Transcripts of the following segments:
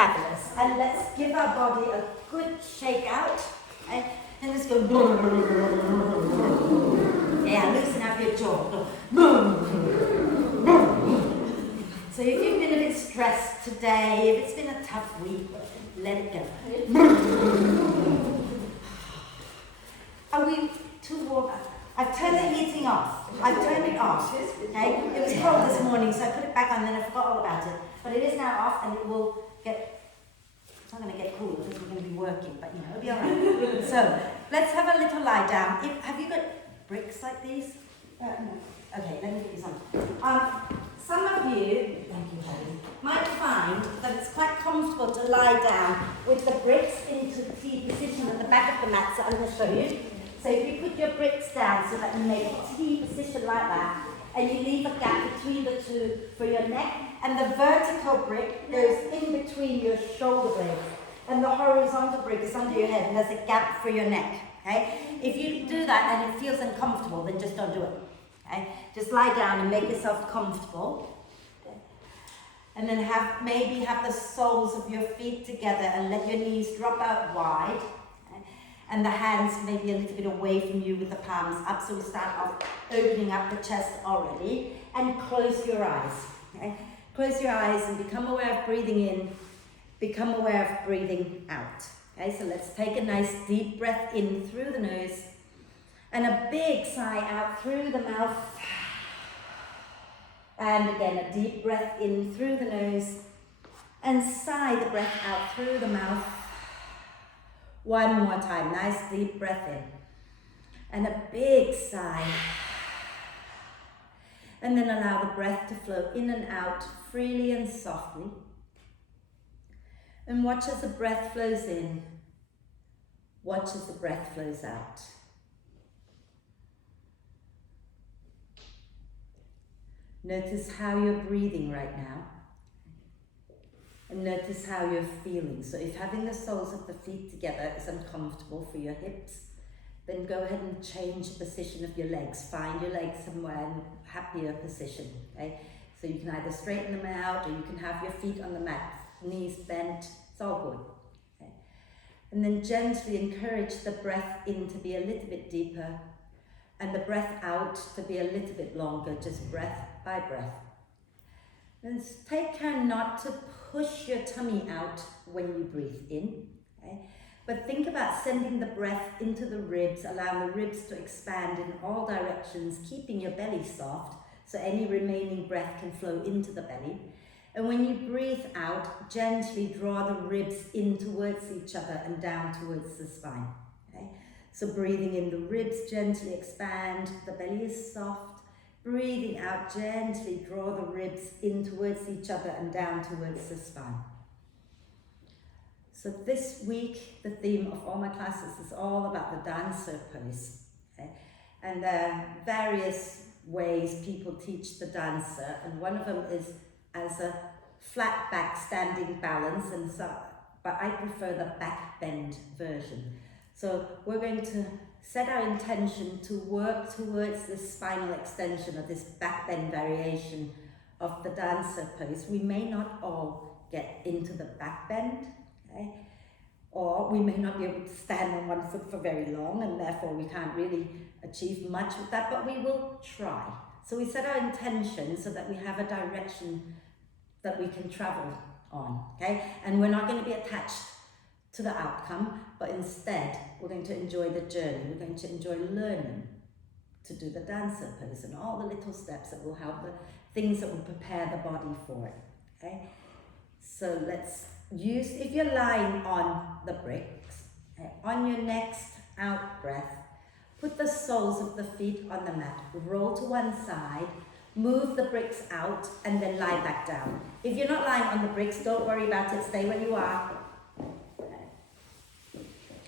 Fabulous. And let's give our body a good shake out. Okay? And let's go. Yeah, loosen up your jaw. So if you've been a bit stressed today, if it's been a tough week, let it go. Are we too warm? I've turned the heating off. I've turned it off. Okay? It was cold this morning, so I put it back on, then I forgot all about it. But it is now off, and it will get. It's not going to get cooler because we're going to be working, but you know, it'll be all right. So let's have a little lie down. Have you got bricks like these? No. Okay, let me get you some. Some of you, thank you, Holly, might find that it's quite comfortable to lie down with the bricks into the T position at the back of the mat, so I'm going to show you. So if you put your bricks down so that you make a T position like that, and you leave a gap between the two for your neck, and the vertical brick goes in between your shoulder blades, and the horizontal brick is under your head, and there's a gap for your neck. Okay? If you do that and it feels uncomfortable, then just don't do it. Okay? Just lie down and make yourself comfortable. Okay? And then maybe have the soles of your feet together and let your knees drop out wide. Okay? And the hands maybe a little bit away from you with the palms up. So we start off opening up the chest already. And close your eyes. Okay? Close your eyes and become aware of breathing in. Become aware of breathing out. Okay, so let's take a nice deep breath in through the nose and a big sigh out through the mouth. And again, a deep breath in through the nose and sigh the breath out through the mouth. One more time, nice deep breath in and a big sigh. And then allow the breath to flow in and out freely and softly. And watch as the breath flows in. Watch as the breath flows out. Notice how you're breathing right now. And notice how you're feeling. So if having the soles of the feet together is uncomfortable for your hips, then go ahead and change the position of your legs. Find your legs somewhere in a happier position. Okay? So you can either straighten them out or you can have your feet on the mat, knees bent. It's all good. Okay? And then gently encourage the breath in to be a little bit deeper and the breath out to be a little bit longer, just breath by breath. And take care not to push your tummy out when you breathe in. Okay? But think about sending the breath into the ribs, allowing the ribs to expand in all directions, keeping your belly soft so any remaining breath can flow into the belly. And when you breathe out, gently draw the ribs in towards each other and down towards the spine. Okay? So breathing in, the ribs gently expand, the belly is soft. Breathing out, gently draw the ribs in towards each other and down towards the spine. So this week, the theme of all my classes is all about the dancer pose. Okay? And there are various ways people teach the dancer, and one of them is as a flat back standing balance, and so, but I prefer the back bend version. So we're going to set our intention to work towards this spinal extension of this back bend variation of the dancer pose. We may not all get into the back bend, okay? Or we may not be able to stand on one foot for very long, and therefore we can't really achieve much with that, but we will try. So we set our intention so that we have a direction that we can travel on, okay? And we're not going to be attached to the outcome, but instead we're going to enjoy the journey. We're going to enjoy learning to do the dancer pose and all the little steps that will help, the things that will prepare the body for it, okay? So let's use, if you're lying on the bricks, okay, on your next out breath, put the soles of the feet on the mat, roll to one side, move the bricks out, and then lie back down. If you're not lying on the bricks, don't worry about it, stay where you are.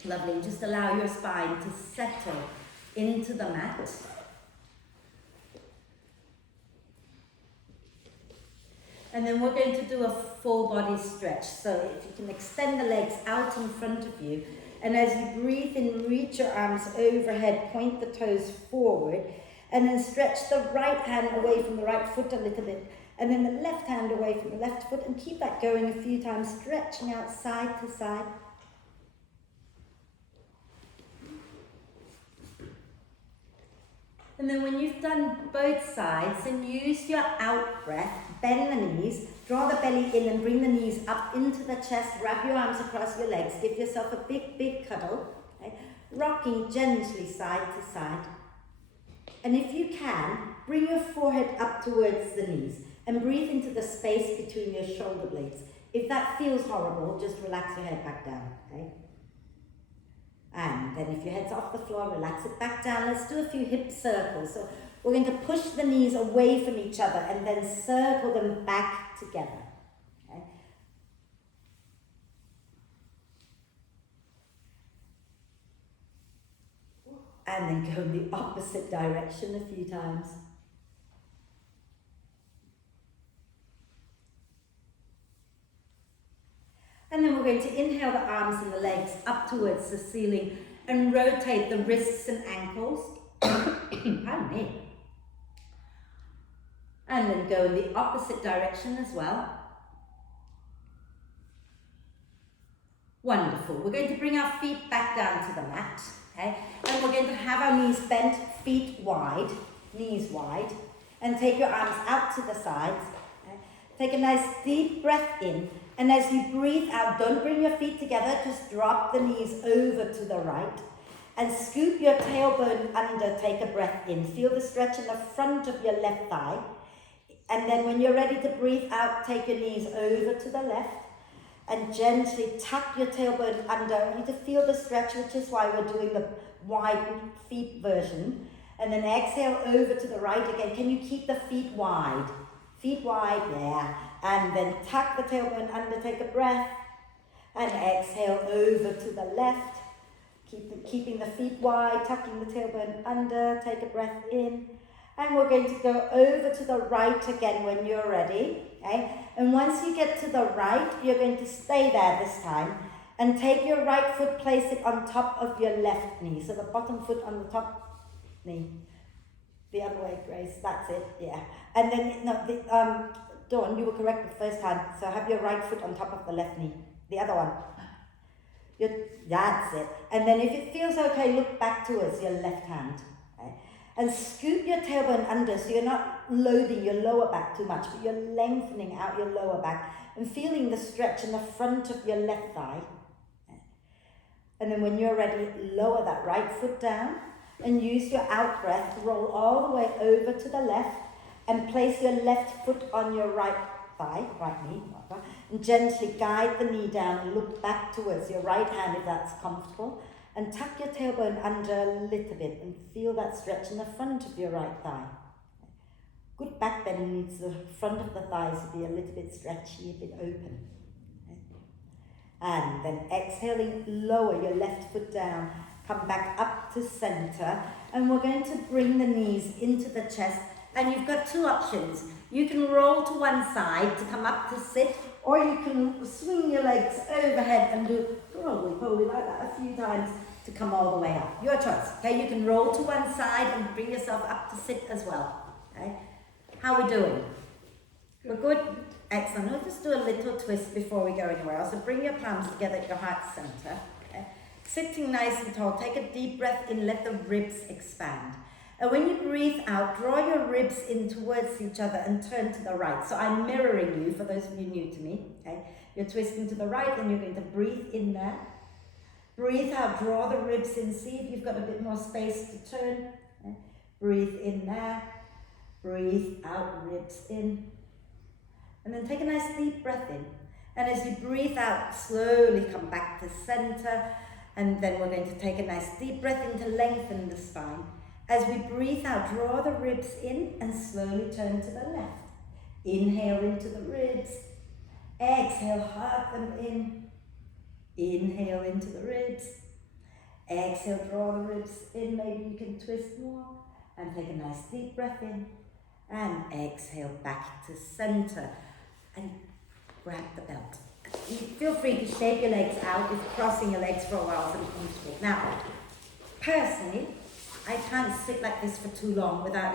Lovely, just allow your spine to settle into the mat. And then we're going to do a full body stretch. So if you can extend the legs out in front of you, and as you breathe in, reach your arms overhead, point the toes forward, and then stretch the right hand away from the right foot a little bit, And then the left hand away from the left foot, and keep that going a few times, stretching out side to side. And then when you've done both sides, then use your out breath, bend the knees, draw the belly in and bring the knees up into the chest, wrap your arms across your legs, give yourself a big, big cuddle, okay? Rocking gently side to side. And if you can, bring your forehead up towards the knees and breathe into the space between your shoulder blades. If that feels horrible, just relax your head back down, okay? And then if your head's off the floor, relax it back down. Let's do a few hip circles. So we're going to push the knees away from each other and then circle them back together. Okay? And then go in the opposite direction a few times. And then we're going to inhale the arms and the legs up towards the ceiling and rotate the wrists and ankles. Pardon me. And then go in the opposite direction as well. Wonderful. We're going to bring our feet back down to the mat. Okay? And we're going to have our knees bent, feet wide, knees wide. And take your arms out to the sides. Okay? Take a nice deep breath in. And as you breathe out, don't bring your feet together, just drop the knees over to the right and scoop your tailbone under, take a breath in. Feel the stretch in the front of your left thigh. And then when you're ready to breathe out, take your knees over to the left and gently tuck your tailbone under. I want you to feel the stretch, which is why we're doing the wide feet version. And then exhale over to the right again. Can you keep the feet wide? Feet wide, yeah. And then tuck the tailbone under, take a breath. And exhale over to the left. Keeping the feet wide, tucking the tailbone under, take a breath in. And we're going to go over to the right again when you're ready. Okay? And once you get to the right, you're going to stay there this time. And take your right foot, place it on top of your left knee. So the bottom foot on the top knee. The other way, Grace, that's it, yeah. And then, Dawn, you were correct the first time. So have your right foot on top of the left knee. The other one. That's it. And then if it feels okay, look back towards your left hand. Okay? And scoop your tailbone under so you're not loading your lower back too much, but you're lengthening out your lower back and feeling the stretch in the front of your left thigh. Okay? And then when you're ready, lower that right foot down and use your out breath, roll all the way over to the left and place your left foot on your right thigh, right knee, and gently guide the knee down and look back towards your right hand if that's comfortable. And tuck your tailbone under a little bit and feel that stretch in the front of your right thigh. Good back bend needs the front of the thighs to be a little bit stretchy, a bit open. And then exhaling, lower your left foot down, come back up to center, and we're going to bring the knees into the chest. And you've got two options. You can roll to one side to come up to sit, or you can swing your legs overhead and do roly-poly like that a few times to come all the way up. Your choice. Okay, you can roll to one side and bring yourself up to sit as well. Okay, how are we doing? We're good? Excellent. We'll just do a little twist before we go anywhere else. So bring your palms together at your heart center. Okay? Sitting nice and tall. Take a deep breath in, let the ribs expand. And when you breathe out, draw your ribs in towards each other and turn to the right. So I'm mirroring you, for those of you new to me. Okay? You're twisting to the right, and you're going to breathe in there. Breathe out, draw the ribs in. See if you've got a bit more space to turn. Okay? Breathe in there. Breathe out, ribs in. And then take a nice deep breath in. And as you breathe out, slowly come back to center. And then we're going to take a nice deep breath in to lengthen the spine. As we breathe out, draw the ribs in and slowly turn to the left. Inhale into the ribs. Exhale, hug them in. Inhale into the ribs. Exhale, draw the ribs in. Maybe you can twist more. And take a nice deep breath in. And exhale back to center. And grab the belt. Feel free to shake your legs out if crossing your legs for a while is uncomfortable. Now, personally, I can't sit like this for too long without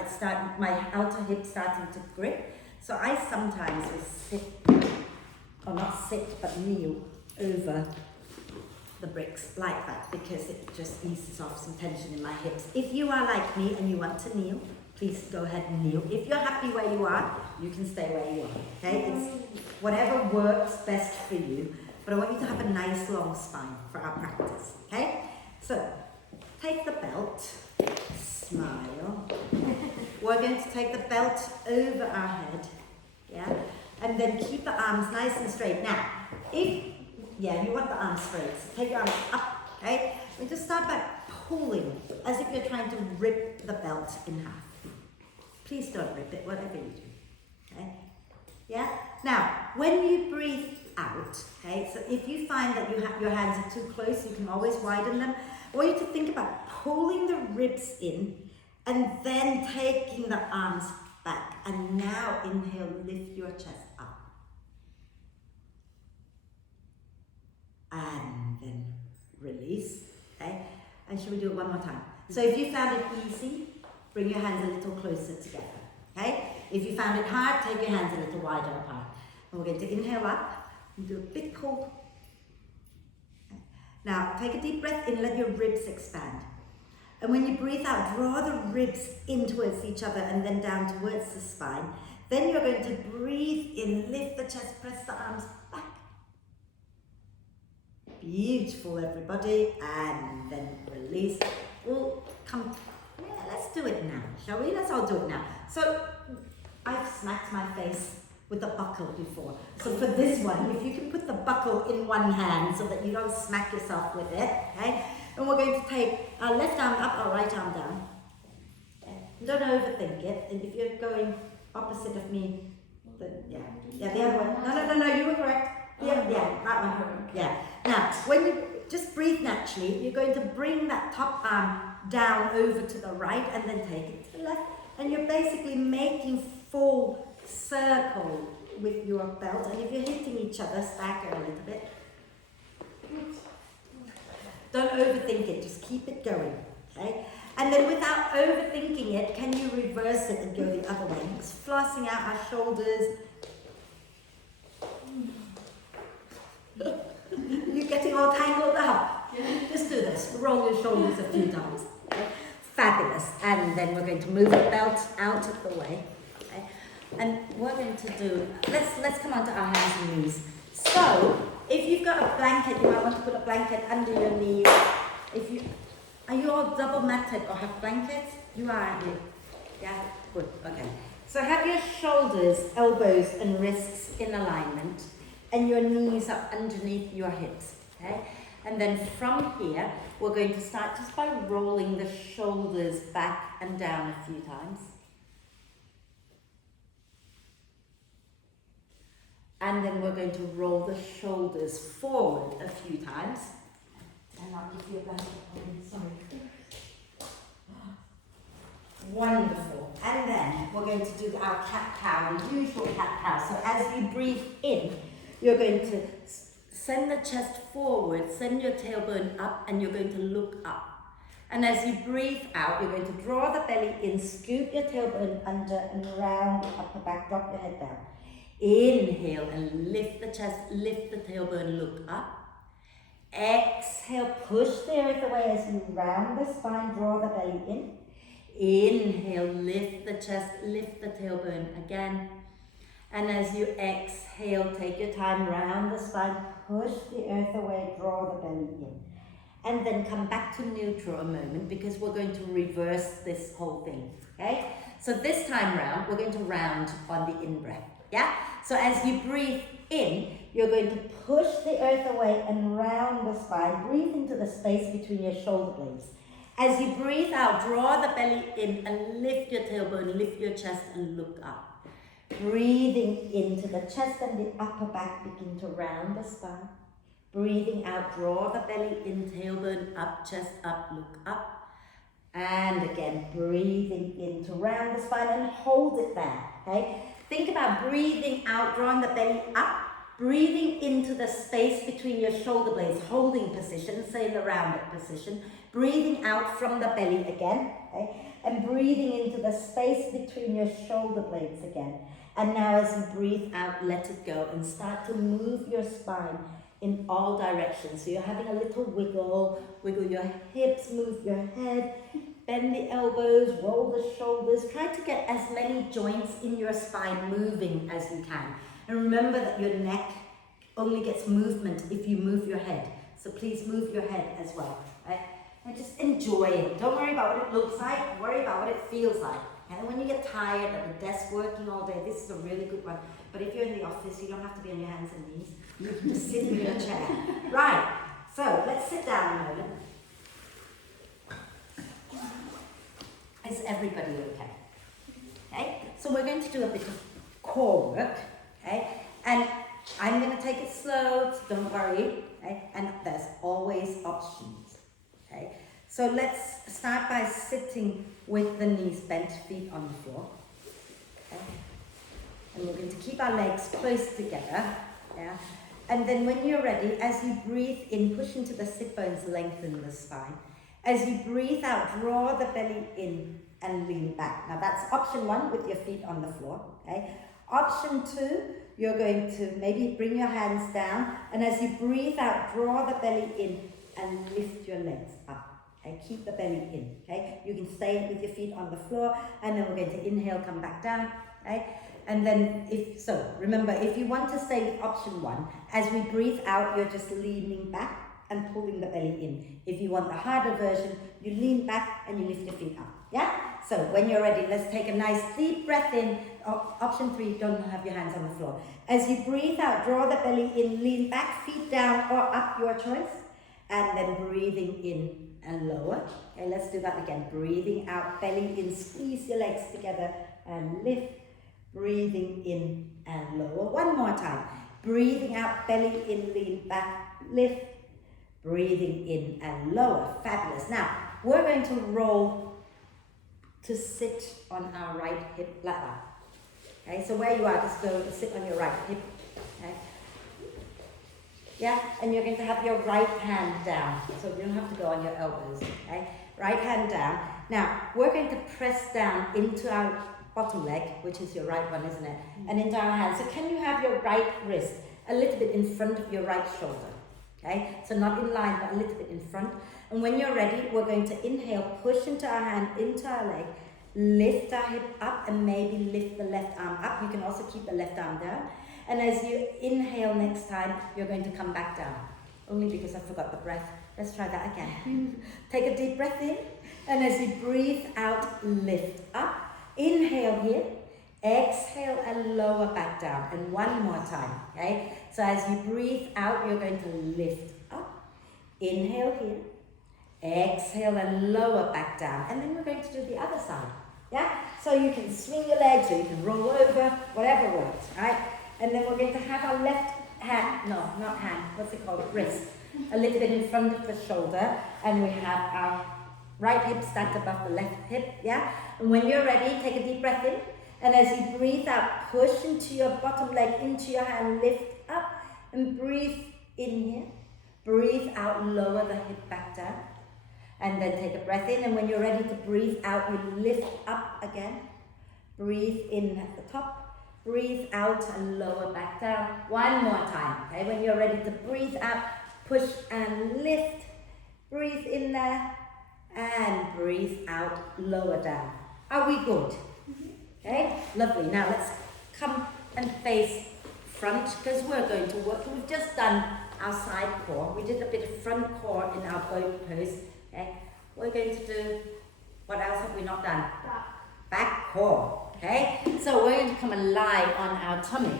my outer hip starting to grip. So I sometimes will sit, or not sit, but kneel over the bricks like that, because it just eases off some tension in my hips. If you are like me and you want to kneel, please go ahead and kneel. If you're happy where you are, you can stay where you are, okay? It's whatever works best for you, but I want you to have a nice long spine for our practice, okay? So, take the belt, smile. We're going to take the belt over our head, yeah? And then keep the arms nice and straight. Now, you want the arms straight, so take your arms up, okay? We just start by pulling, as if you're trying to rip the belt in half. Please don't rip it, whatever you do, okay? Yeah? Now, when you breathe out, okay, so if you find that your hands are too close, you can always widen them. I want you to think about pulling the ribs in and then taking the arms back. And now inhale, lift your chest up. And then release, okay? And should we do it one more time? So if you found it easy, bring your hands a little closer together, okay? If you found it hard, take your hands a little wider apart. And we're going to inhale up and do a big pull. Okay. Now, take a deep breath in, let your ribs expand. And when you breathe out, draw the ribs in towards each other and then down towards the spine. Then you're going to breathe in, lift the chest, press the arms back. Beautiful, everybody. And then release. We'll come. Yeah, let's do it now, shall we? Let's all do it now. So, I've smacked my face with the buckle before. So for this one, if you can put the buckle in one hand so that you don't smack yourself with it, okay? And we're going to take our left arm up, our right arm down. Okay. Don't overthink it. And if you're going opposite of me, then the other one. No, you were correct. That one. Yeah. Now, when you just breathe naturally, you're going to bring that top arm down over to the right and then take it to the left. And you're basically making full circle with your belt. And if you're hitting each other, stagger a little bit. Don't overthink it, just keep it going, okay? And then without overthinking it, can you reverse it and go the other way? Just flossing out our shoulders. You're getting all tangled up. Just do this, roll your shoulders a few times. Okay? Fabulous. And then we're going to move the belt out of the way. Okay? And we're going to do, let's come onto our hands and knees. So, if you've got a blanket, you might want to put a blanket under your knees. Are you all double matted or have blankets? You are, aren't you? Yeah? Good, okay. So have your shoulders, elbows and wrists in alignment and your knees up underneath your hips, okay? And then from here, we're going to start just by rolling the shoulders back and down a few times. And then we're going to roll the shoulders forward a few times. And I'll give you a blanket. Sorry. Wonderful. And then we're going to do our cat-cow, the usual cat-cow. So as you breathe in, you're going to send the chest forward, send your tailbone up, and you're going to look up. And as you breathe out, you're going to draw the belly in, scoop your tailbone under and round the upper back, drop your head down. Inhale and lift the chest, lift the tailbone, look up. Exhale, push the earth away as you round the spine, draw the belly in. Inhale, lift the chest, lift the tailbone again. And as you exhale, take your time, round the spine, push the earth away, draw the belly in. And then come back to neutral a moment because we're going to reverse this whole thing, okay? So this time round, we're going to round on the in-breath. Yeah? So as you breathe in, you're going to push the earth away and round the spine. Breathe into the space between your shoulder blades. As you breathe out, draw the belly in and lift your tailbone, lift your chest and look up. Breathing into the chest and the upper back, begin to round the spine. Breathing out, draw the belly in, tailbone up, chest up, look up. And again, breathing in to round the spine and hold it there, okay? Think about breathing out, drawing the belly up, breathing into the space between your shoulder blades, holding position, say in the rounded position, breathing out from the belly again, okay? And breathing into the space between your shoulder blades again. And now as you breathe out, let it go and start to move your spine in all directions. So you're having a little wiggle, wiggle your hips, move your head, bend the elbows, roll the shoulders. Try to get as many joints in your spine moving as you can. And remember that your neck only gets movement if you move your head. So please move your head as well, right? And just enjoy it. Don't worry about what it looks like, worry about what it feels like. And when you get tired at the desk working all day, this is a really good one. But if you're in the office, you don't have to be on your hands and knees. You can just sit in your chair. Right, so let's sit down a moment. Is everybody okay? Okay, so we're going to do a bit of core work, okay? And I'm going to take it slow, so don't worry, okay? And there's always options, okay? So let's start by sitting with the knees bent, feet on the floor, okay? And we're going to keep our legs close together, yeah? And then when you're ready, as you breathe in, push into the sit bones, lengthen the spine. As you breathe out, draw the belly in and lean back. Now that's option 1 with your feet on the floor, okay? Option 2, you're going to maybe bring your hands down, and as you breathe out, draw the belly in and lift your legs up. Okay? Keep the belly in, okay? You can stay with your feet on the floor, and then we're going to inhale, come back down, okay? And then, remember, if you want to stay with option 1, as we breathe out, you're just leaning back and pulling the belly in. If you want the harder version, you lean back and you lift your feet up, yeah? So when you're ready, let's take a nice deep breath in. Option 3, don't have your hands on the floor. As you breathe out, draw the belly in, lean back, feet down or up, your choice. And then breathing in and lower. Okay, let's do that again. Breathing out, belly in, squeeze your legs together and lift. Breathing in and lower. One more time. Breathing out, belly in, lean back, lift. Breathing in and lower. Fabulous. Now, we're going to roll to sit on our right hip like that. Okay, so where you are, just go and sit on your right hip. Okay. Yeah, and you're going to have your right hand down. So you don't have to go on your elbows. Okay, right hand down. Now, we're going to press down into our bottom leg, which is your right one, isn't it? And into our hand. So can you have your right wrist a little bit in front of your right shoulder? Okay, so not in line, but a little bit in front. And when you're ready, we're going to inhale, push into our hand, into our leg, lift our hip up, and maybe lift the left arm up. You can also keep the left arm down. And as you inhale next time, you're going to come back down. Only because I forgot the breath. Let's try that again. Take a deep breath in. And as you breathe out, lift up. Inhale here. Exhale and lower back down. And one more time, okay? So as you breathe out, you're going to lift up. Inhale here. Exhale and lower back down. And then we're going to do the other side, yeah? So you can swing your legs or you can roll over, whatever works, right? And then we're going to have our left hand, no, not hand, what's it called? Wrist. A little bit in front of the shoulder. And we have our right hip stacked above the left hip, yeah? And when you're ready, take a deep breath in. And as you breathe out, push into your bottom leg, into your hand, lift up. And breathe in here. Breathe out, lower the hip back down. And then take a breath in. And when you're ready to breathe out, you lift up again. Breathe in at the top. Breathe out and lower back down. One more time, okay? When you're ready to breathe out, push and lift. Breathe in there. And breathe out, lower down. Are we good? Okay, lovely. Now let's come and face front because we're going to work. We've just done our side core. We did a bit of front core in our boat pose. Okay, we're going to do, what else have we not done? Back core. Okay, so we're going to come and lie on our tummy.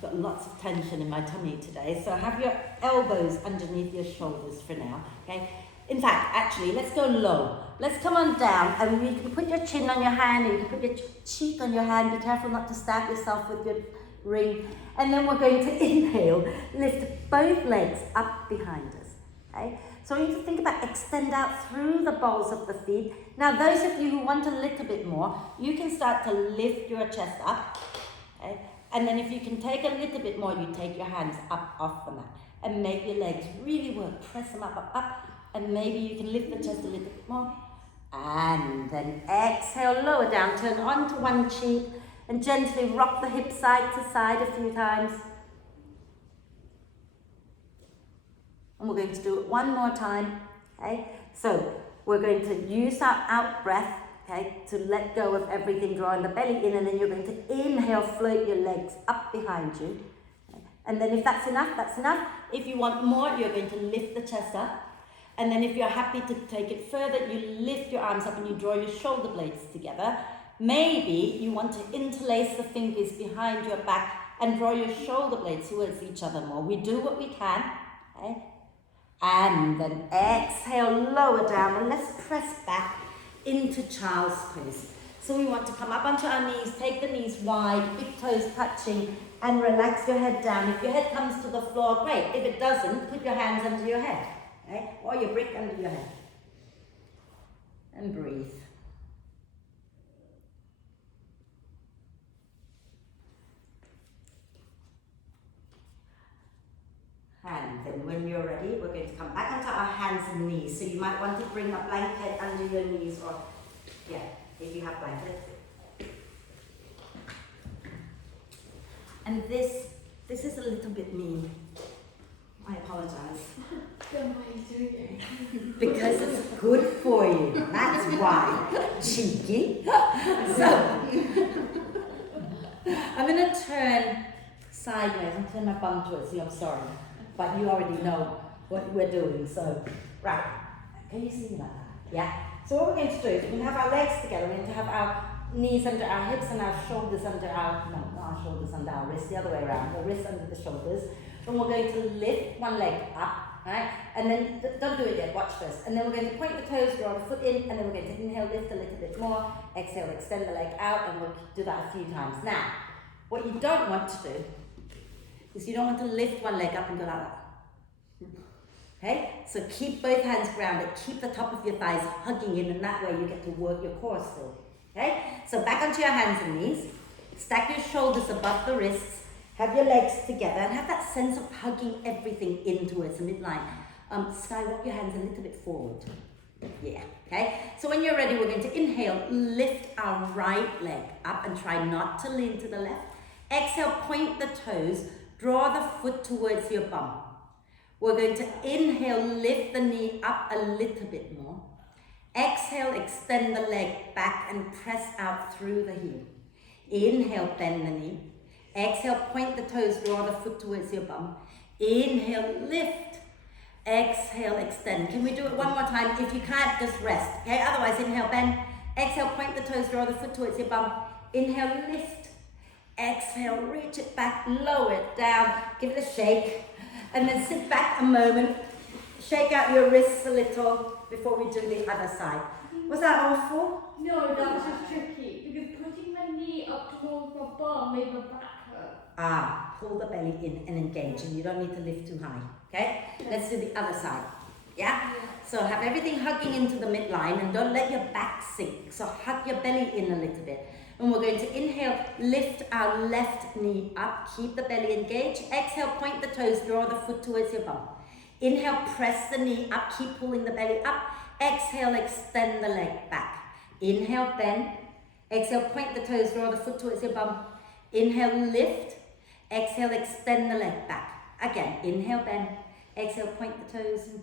Got lots of tension in my tummy today, so have your elbows underneath your shoulders for now, okay? In fact, actually, let's go low. Let's come on down, and you can put your chin on your hand, and you can put your cheek on your hand. Be careful not to stab yourself with your ring. And then we're going to inhale, lift both legs up behind us, okay? So we need to think about extend out through the balls of the feet. Now, those of you who want a little bit more, you can start to lift your chest up, okay? And then if you can take a little bit more, you take your hands up off the mat and make your legs really work. Press them up, up, up. and maybe you can lift the chest a little bit more. And then exhale, lower down, turn onto one cheek, and gently rock the hips side to side a few times. And we're going to do it one more time, okay? So we're going to use our out breath, okay, to let go of everything, drawing the belly in, and then you're going to inhale, float your legs up behind you. Okay? And then if that's enough, that's enough. If you want more, you're going to lift the chest up. And then if you're happy to take it further, you lift your arms up and you draw your shoulder blades together. Maybe you want to interlace the fingers behind your back and draw your shoulder blades towards each other more. We do what we can, okay? And then exhale, lower down, and let's press back into child's pose. So we want to come up onto our knees, take the knees wide, big toes touching, and relax your head down. If your head comes to the floor, great. If it doesn't, put your hands under your head, okay? Or your brick under your head. And breathe. And then when you're ready, we're going to come back onto our hands and knees. So you might want to bring a blanket under your knees, or, yeah, if you have blankets. And this is a little bit mean. I apologize. Then why are you doing it? Because it's good for you. That's why. Cheeky. So, I'm going to turn sideways and turn my bum towards you. I'm sorry. But you already know what we're doing, so, right. Can you see me like that? Yeah? So what we're going to do is we're going to have our legs together, we're going to have our knees under our hips and our shoulders under our, no, not our shoulders under our wrists, the other way around, the wrists under the shoulders. And we're going to lift one leg up, right? And then, don't do it yet, watch first. And then we're going to point the toes, draw the foot in, and then we're going to inhale, lift a little bit more, exhale, extend the leg out, and we'll do that a few times. Now, what you don't want to do is you don't want to lift one leg up and go like that. Okay? So keep both hands grounded, keep the top of your thighs hugging in, and that way you get to work your core still. Okay? So back onto your hands and knees, stack your shoulders above the wrists, have your legs together, and have that sense of hugging everything in towards the midline. Sky, walk your hands a little bit forward. Yeah, okay? So when you're ready, we're going to inhale, lift our right leg up and try not to lean to the left. Exhale, point the toes, draw the foot towards your bum. We're going to inhale, lift the knee up a little bit more. Exhale, extend the leg back and press out through the heel. Inhale, bend the knee. Exhale, point the toes, draw the foot towards your bum. Inhale, lift. Exhale, extend. Can we do it one more time? If you can't, just rest. Okay, otherwise inhale, bend. Exhale, point the toes, draw the foot towards your bum. Inhale, lift. Exhale, reach it back, lower it down, give it a shake. And then sit back a moment, shake out your wrists a little before we do the other side. Was that awful? No, that was just tricky because putting my knee up towards my bum made my back hurt. Pull the belly in and engage, and you don't need to lift too high, okay? Let's do the other side, yeah? So have everything hugging into the midline and don't let your back sink. So hug your belly in a little bit. And we're going to inhale, lift our left knee up, keep the belly engaged. Exhale, point the toes, draw the foot towards your bum. Inhale, press the knee up, keep pulling the belly up. Exhale, extend the leg back. Inhale, bend. Exhale, point the toes, draw the foot towards your bum. Inhale, lift. Exhale, extend the leg back. Again, inhale, bend. Exhale, point the toes and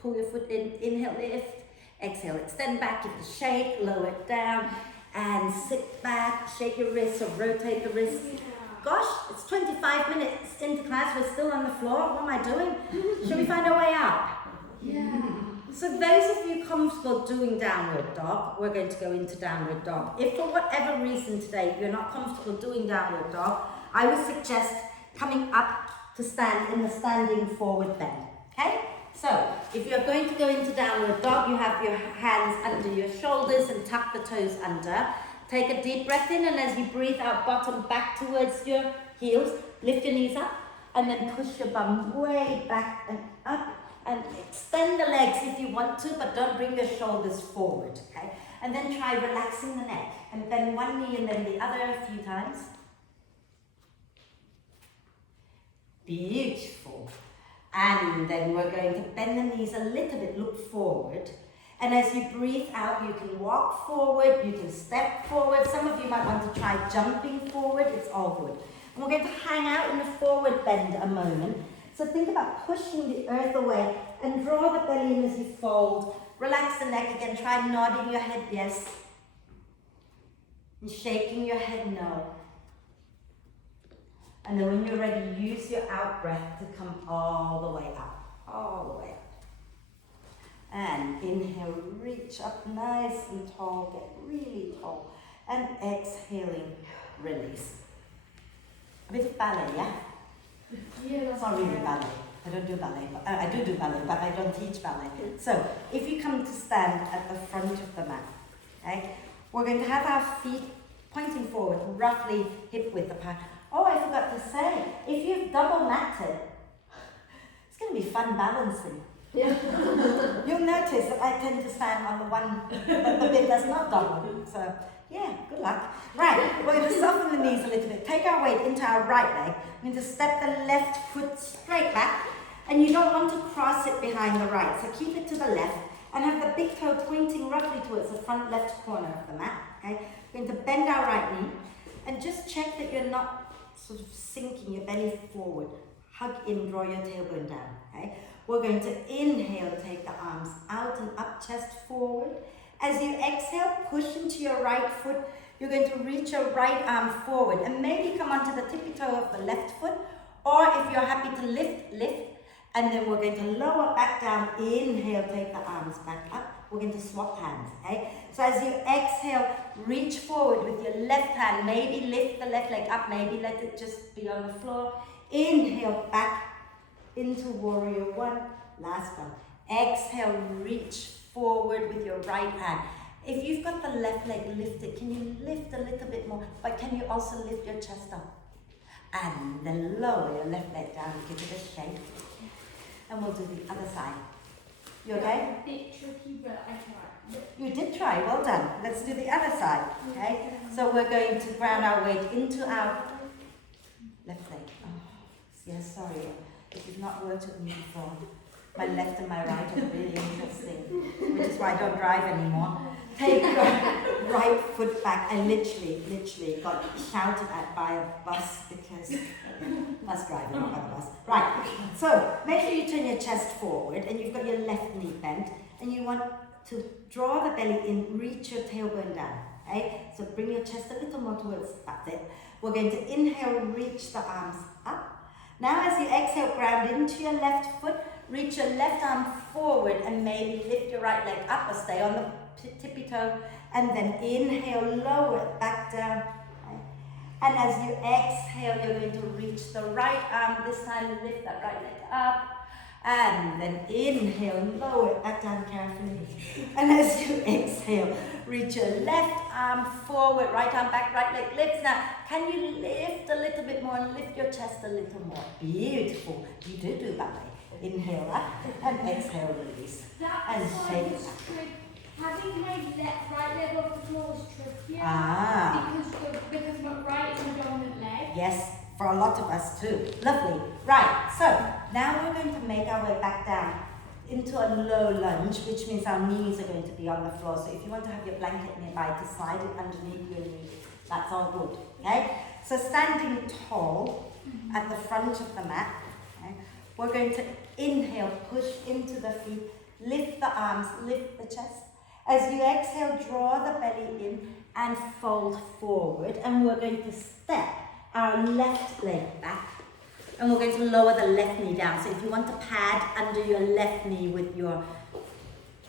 pull your foot in. Inhale, lift. Exhale, extend back, give it a shake, lower it down. And sit back, shake your wrists or rotate the wrists. Yeah. Gosh, it's 25 minutes into class, we're still on the floor. What am I doing? Should we find our way up? Yeah. So those of you comfortable doing downward dog, we're going to go into downward dog. If for whatever reason today you're not comfortable doing downward dog, I would suggest coming up to stand in the standing forward bend. Okay? So, if you're going to go into downward dog, you have your hands under your shoulders and tuck the toes under. Take a deep breath in, and as you breathe out, bottom back towards your heels, lift your knees up, and then push your bum way back and up, and extend the legs if you want to, but don't bring your shoulders forward, okay? And then try relaxing the neck, and bend one knee and then the other a few times. Beautiful. And then we're going to bend the knees a little bit, look forward. And as you breathe out, you can walk forward, you can step forward. Some of you might want to try jumping forward, it's all good. And we're going to hang out in the forward bend a moment. So think about pushing the earth away and draw the belly in as you fold. Relax the neck again, try nodding your head yes. And shaking your head no. And then when you're ready, use your out breath to come all the way up, all the way up. And inhale, reach up nice and tall, get really tall. And exhaling, release. A bit of ballet, yeah? Yeah, It's not really ballet. I don't do ballet, but I do ballet, but I don't teach ballet. So, if you come to stand at the front of the mat, okay, we're going to have our feet pointing forward, roughly hip width apart. Oh, I forgot to say, if you've double matted, it's going to be fun balancing. Yeah. You'll notice that I tend to stand on the one, the bit that's not double. So, yeah, good luck. Right, we're going to soften the knees a little bit. Take our weight into our right leg. We're going to step the left foot straight back. And you don't want to cross it behind the right. So keep it to the left and have the big toe pointing roughly towards the front left corner of the mat. Okay? We're going to bend our right knee and just check that you're not sort of sinking your belly forward. Hug in, draw your tailbone down. Okay? We're going to inhale, take the arms out and up, chest forward. As you exhale, push into your right foot. You're going to reach your right arm forward and maybe come onto the tippy toe of the left foot. Or if you're happy to lift, lift. And then we're going to lower back down. Inhale, take the arms back up. We're going to swap hands, okay? So as you exhale, reach forward with your left hand. Maybe lift the left leg up. Maybe let it just be on the floor. Inhale, back into warrior one. Last one. Exhale, reach forward with your right hand. If you've got the left leg lifted, can you lift a little bit more? But can you also lift your chest up? And then lower your left leg down, give it a shake. And we'll do the other side. You okay? A bit tricky, but I tried. You did try, well done. Let's do the other side, okay? So we're going to ground our weight into our left leg. Oh, yes, sorry. If you've not worked with me before, my left and my right are really interesting, which is why I don't drive anymore. Take your right foot back. I literally got shouted at by a bus because bus driver, not by the bus. Right, so make sure you turn your chest forward and you've got your left knee bent and you want to draw the belly in, reach your tailbone down, okay? So bring your chest a little more towards, that's it. We're going to inhale, reach the arms up. Now as you exhale, ground into your left foot, reach your left arm forward and maybe lift your right leg up or stay on the tippy toe, and then inhale, lower it back down. Okay? And as you exhale, you're going to reach the right arm, this time lift that right leg up, and then inhale, lower it back down carefully. And as you exhale, reach your left arm forward, right arm back, right leg lifts. Now, can you lift a little bit more and lift your chest a little more? Beautiful. You do ballet. Inhale up and exhale, release. And shake it back. Having my right leg off the floor is trickier because my right is my dominant leg. Yes, for a lot of us too. Lovely. Right, so now we're going to make our way back down into a low lunge, which means our knees are going to be on the floor. So if you want to have your blanket nearby to slide it underneath your knee, that's all good. Okay? So standing tall at the front of the mat, okay, we're going to inhale, push into the feet, lift the arms, lift the chest. As you exhale, draw the belly in and fold forward. And we're going to step our left leg back. And we're going to lower the left knee down. So if you want to pad under your left knee with your,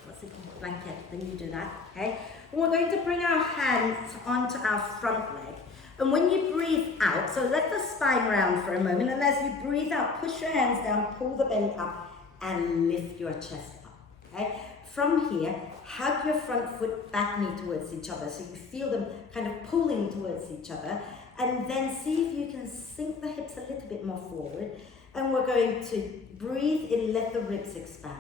what's it called, blanket, then you do that, okay? And we're going to bring our hands onto our front leg. And when you breathe out, so let the spine round for a moment. And as you breathe out, push your hands down, pull the belly up, and lift your chest up, okay? From here, hug your front foot, back knee towards each other. So you feel them kind of pulling towards each other. And then see if you can sink the hips a little bit more forward. And we're going to breathe in, let the ribs expand.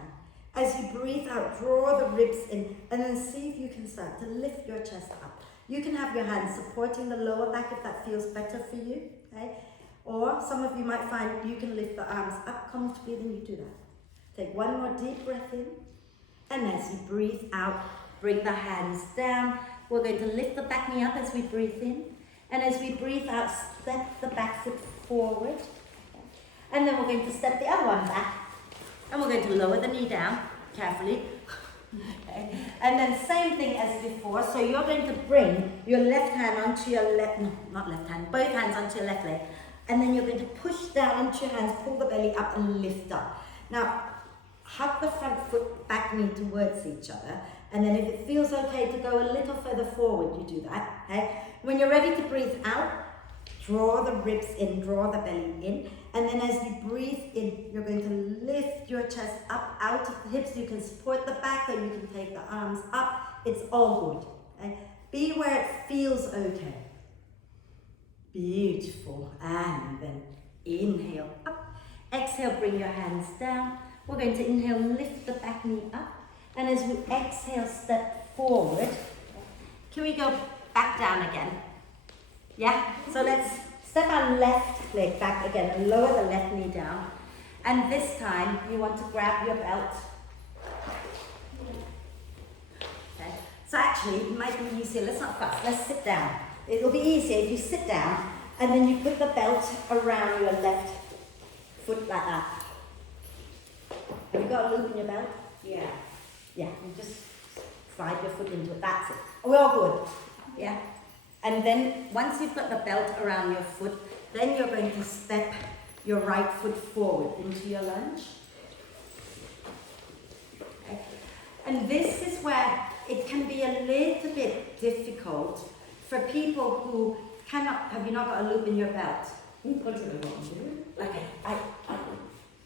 As you breathe out, draw the ribs in, and then see if you can start to lift your chest up. You can have your hands supporting the lower back if that feels better for you. Okay? Or some of you might find you can lift the arms up comfortably, then you do that. Take one more deep breath in, and as you breathe out, bring the hands down. We're going to lift the back knee up as we breathe in, and as we breathe out, step the back foot forward, and then we're going to step the other one back, and we're going to lower the knee down carefully. Okay. And then same thing as before, so you're going to bring your left hand onto your left, no, not left hand, both hands onto your left leg, and then you're going to push down onto your hands, pull the belly up and lift up. Now, hug the front foot, back knee towards each other, and then if it feels okay to go a little further forward, you do that, okay? When you're ready to breathe out, draw the ribs in, draw the belly in, and then as you breathe in, you're going to lift your chest up out of the hips. You can support the back or you can take the arms up. It's all good, okay? Be where it feels okay. Beautiful, and then inhale up, exhale, bring your hands down. We're going to inhale, lift the back knee up, and as we exhale, step forward. Can we go back down again? Yeah, so let's step our left leg back again and lower the left knee down, and this time you want to grab your belt. Okay, so actually it might be easier, let's not fuss, let's sit down. It'll be easier if you sit down and then you put the belt around your left foot like that. Have you got a loop in your belt? Yeah. Yeah, you just slide your foot into it, that's it. We're all good, yeah? And then once you've got the belt around your foot, then you're going to step your right foot forward into your lunge. Okay. And this is where it can be a little bit difficult for people who cannot, have you not got a loop in your belt? Okay,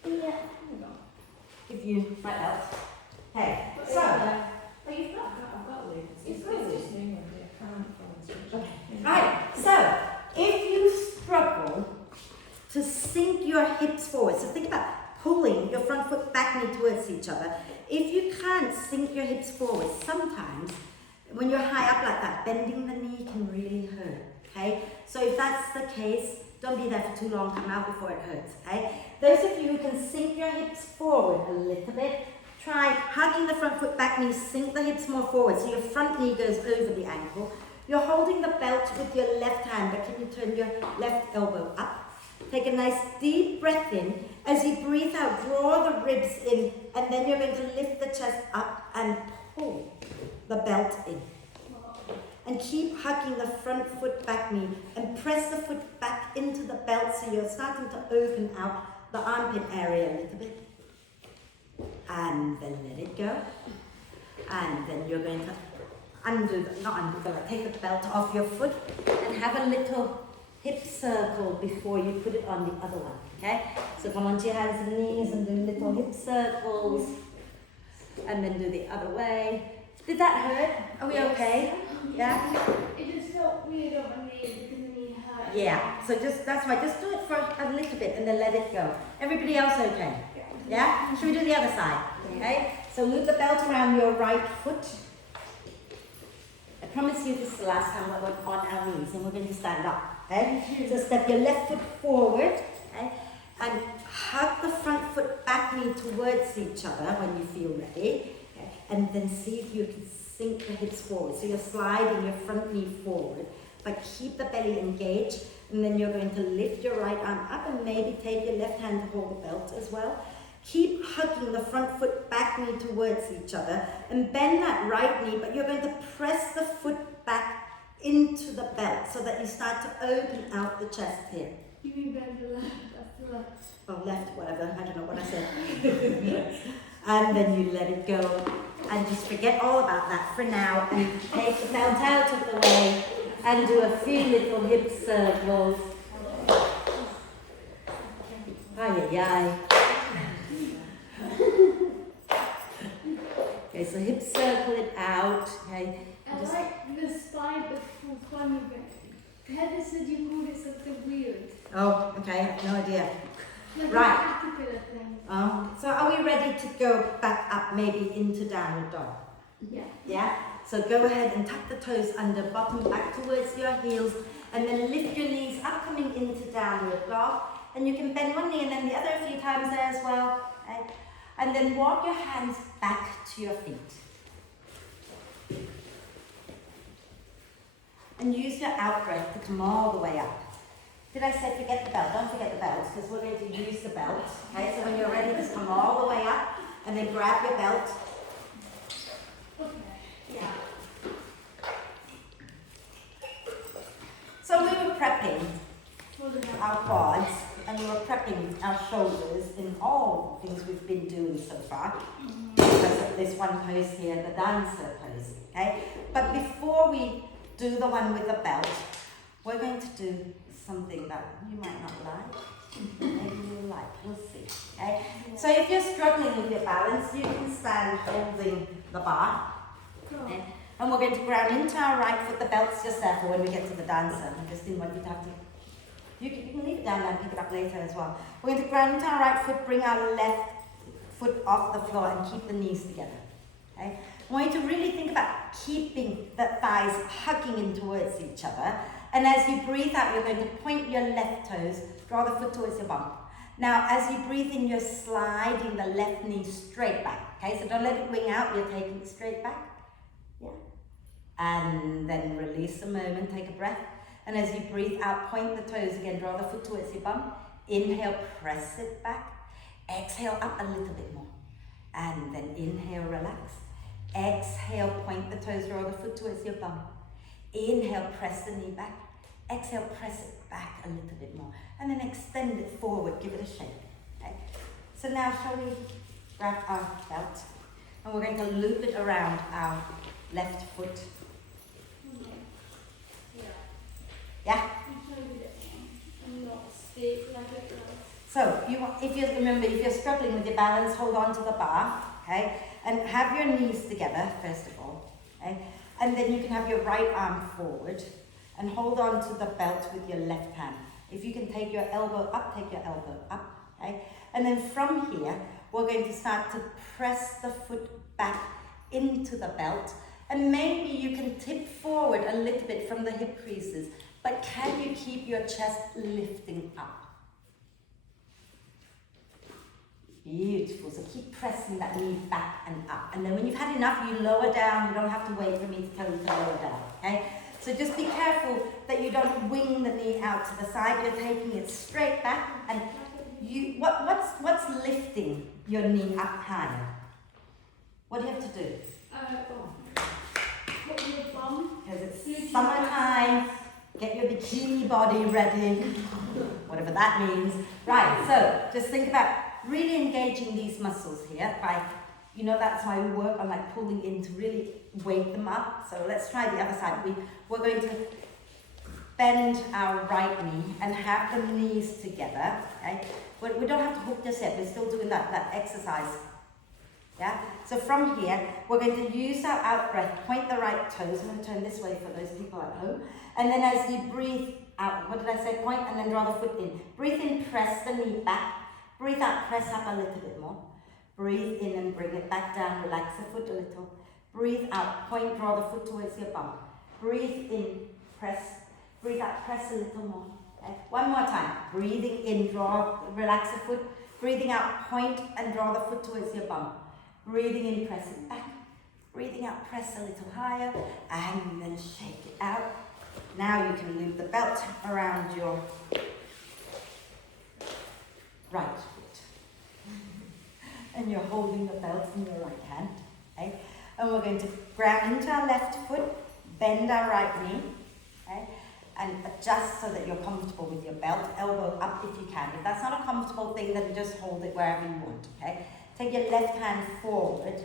yeah, give you my belt. Hey, so, But you've got, I've got loops. It's just new ones, I can't find okay. Right, so if you struggle to sink your hips forward, so think about pulling your front foot back knee towards each other. If you can't sink your hips forward, sometimes when you're high up like that, bending the knee can really hurt, okay? So if that's the case, don't be there for too long, come out before it hurts, okay? Those of you who can sink your hips forward a little bit, try hugging the front foot, back knee, sink the hips more forward so your front knee goes over the ankle. You're holding the belt with your left hand, but can you turn your left elbow up? Take a nice deep breath in. As you breathe out, draw the ribs in, and then you're going to lift the chest up and pull the belt in. And keep hugging the front foot, back knee, and press the foot back into the belt so you're starting to open out the armpit area a little bit. And then let it go. And then you're going to take the belt off your foot and have a little hip circle before you put it on the other one, okay? So come onto your hands and knees and do little hip circles, and then do the other way. Did that hurt? Are we okay? Yeah? It just felt weird on my knee because the knee hurt. Yeah, so that's why, just do it for a little bit and then let it go. Everybody else okay? Yeah? Should we do the other side? Okay? So loop the belt around your right foot. I promise you this is the last time we're on our knees and we're going to stand up. Okay? So step your left foot forward, okay? And hug the front foot, back knee towards each other when you feel ready. Okay? And then see if you can sink the hips forward. So you're sliding your front knee forward, but keep the belly engaged. And then you're going to lift your right arm up and maybe take your left hand to hold the belt as well. Keep hugging the front foot, back knee towards each other and bend that right knee, but you're going to press the foot back into the belt so that you start to open out the chest here. You mean bend the left, that's the left. Oh, left, whatever, I don't know what I said. And then you let it go and just forget all about that for now and take the belt out of the way and do a few little hip circles. Ay. Okay, so hip circle it out. Okay. I like the spine, the full spine movement. Heather said you called it something weird. Oh, okay, I have no idea. Like Right. a caterpillar thing. So are we ready to go back up maybe into downward dog? Yeah. Yeah? So go ahead and tuck the toes under, bottom back towards your heels, and then lift your knees up, coming into downward dog. And you can bend one knee and then the other a few times there as well. Okay? And then walk your hands back to your feet. And use your out breath to come all the way up. Did I say forget the belt? Don't forget the belt, because we're going to use the belt. Okay, so when you're ready, just come all the way up and then grab your belt. Okay. Yeah. So we were prepping For the next. our quads and we were prepping our shoulders in all the things we've been doing so far. Because of this one pose here, the dancer pose. Okay? But before we do the one with the belt, we're going to do something that you might not like. Maybe you'll like, we'll see. Okay? So if you're struggling with your balance, you can stand holding the bar. Okay? And we're going to ground into our right foot. The belt's just there for when we get to the dancer. I just didn't want you to have to. You can leave it down there and pick it up later as well. We're going to ground into our right foot, bring our left foot off the floor and keep the knees together. Okay? I want you to really think about keeping the thighs hugging in towards each other. And as you breathe out, you're going to point your left toes, draw the foot towards your bum. Now, as you breathe in, you're sliding the left knee straight back. Okay, so don't let it wing out, you're taking it straight back. Yeah. And then release a moment, take a breath. And as you breathe out, point the toes again, draw the foot towards your bum. Inhale, press it back. Exhale, up a little bit more. And then inhale, relax. Exhale, point the toes, draw the foot towards your bum. Inhale, press the knee back. Exhale, press it back a little bit more. And then extend it forward, give it a shake. Okay? So now shall we grab our belt? And we're going to loop it around our left foot. Okay. Yeah. Yeah? You can do it and not stick like it does. So if you're struggling with your balance, hold on to the bar, okay? And have your knees together, first of all, okay? And then you can have your right arm forward and hold on to the belt with your left hand. If you can take your elbow up, take your elbow up, okay? And then from here, we're going to start to press the foot back into the belt. And maybe you can tip forward a little bit from the hip creases, but can you keep your chest lifting up? Beautiful. So keep pressing that knee back and up. And then when you've had enough, you lower down. You don't have to wait for me to tell you to lower down. Okay? So just be careful that you don't wing the knee out to the side. You're taking it straight back. And you what's lifting your knee up higher? What do you have to do? Put your bum. Because it's summertime. Get your bikini body ready. Whatever that means. Right. So just think about really engaging these muscles here by, that's why we work on like pulling in to really wake them up. So let's try the other side. We're going to bend our right knee and have the knees together. Okay? We don't have to hook this yet. We're still doing that exercise. Yeah. So from here, we're going to use our out breath. Point the right toes. I'm going to turn this way for those people at home. And then as you breathe out, what did I say? Point and then draw the foot in. Breathe in, press the knee back. Breathe out, press up a little bit more. Breathe in and bring it back down. Relax the foot a little. Breathe out, point, draw the foot towards your bum. Breathe in, press. Breathe out, press a little more. Okay? One more time. Breathing in, relax the foot. Breathing out, point and draw the foot towards your bum. Breathing in, press it back. Breathing out, press a little higher. And then shake it out. Now you can loop the belt around your right foot. And you're holding the belt in your right hand. Okay? And we're going to ground into our left foot, bend our right knee, okay? And adjust so that you're comfortable with your belt, elbow up if you can. If that's not a comfortable thing, then just hold it wherever you want, okay? Take your left hand forward.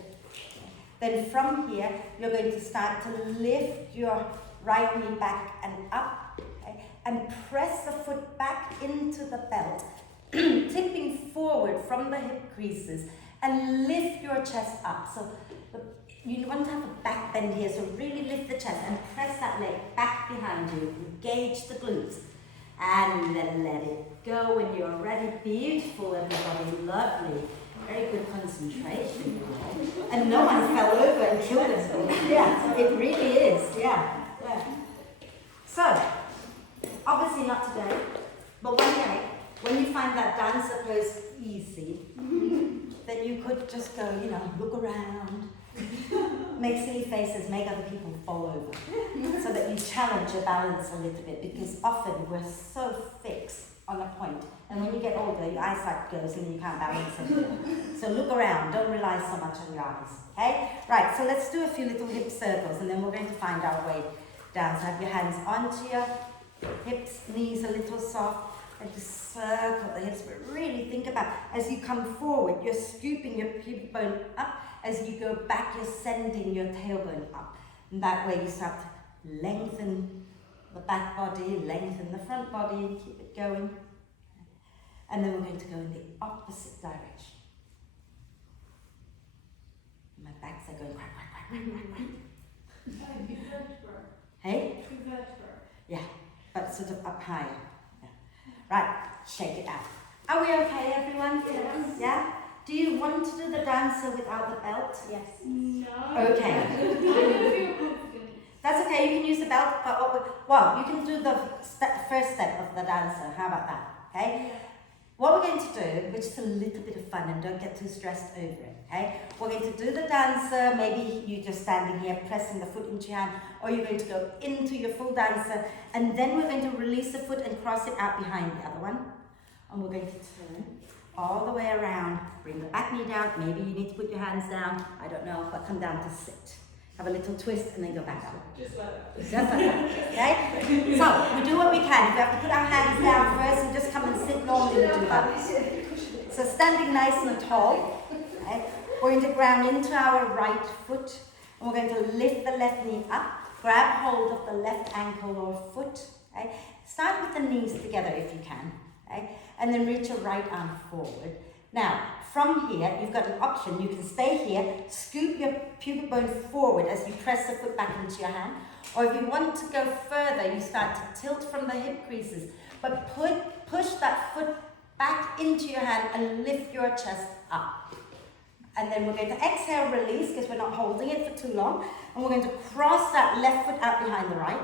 Then from here, you're going to start to lift your right knee back and up, okay? And press the foot back into the belt, tipping forward from the hip creases, and lift your chest up. So you want to have a back bend here, so really lift the chest and press that leg back behind you. Engage the glutes. And then let it go when you're ready. Beautiful, everybody. Lovely. Very good concentration. And no one fell over and killed themselves. Yeah, it really is. Yeah. So, obviously not today, but one day, when you find that dancer goes easy, then you could just go, look around, make silly faces, make other people fall over, so that you challenge your balance a little bit, because often we're so fixed on a point, and when you get older, your eyesight goes and you can't balance anymore. So look around, don't rely so much on your eyes, okay? Right, so let's do a few little hip circles, and then we're going to find our way down. So have your hands onto your hips, knees a little soft, and just circle the hips, but really think about, as you come forward, you're scooping your pubic bone up. As you go back, you're sending your tailbone up. And that way you start to lengthen the back body, lengthen the front body, keep it going. And then we're going to go in the opposite direction. My backs are going quack, quack, quack, quack, quack, quack. Hey? Yeah, but sort of up higher. Yeah. Right, shake it out. Are we okay, everyone? Yes. Yeah? Do you want to do the dancer without the belt? Yes. No. Okay. I don't feel confident. That's okay, you can use the belt, but you can do the first step of the dancer. How about that? Okay? Yeah. What we're going to do, which is a little bit of fun and don't get too stressed over it, okay? We're going to do the dancer, maybe you're just standing here pressing the foot into your hand, or you're going to go into your full dancer, and then we're going to release the foot and cross it out behind the other one. And we're going to turn all the way around, bring the back knee down, maybe you need to put your hands down, I don't know, but come down to sit. Have a little twist and then go back up. Just like that. Just like that, okay? So, we do what we can. If we have to put our hands down first and just come and sit normally, we do that. So standing nice and tall, okay? We're going to ground into our right foot, and we're going to lift the left knee up, grab hold of the left ankle or foot, okay? Start with the knees together if you can, okay? And then reach your right arm forward. Now, from here, you've got an option. You can stay here, scoop your pubic bone forward as you press the foot back into your hand. Or if you want to go further, you start to tilt from the hip creases. But push that foot back into your hand and lift your chest up. And then we're going to exhale, release, because we're not holding it for too long. And we're going to cross that left foot out behind the right.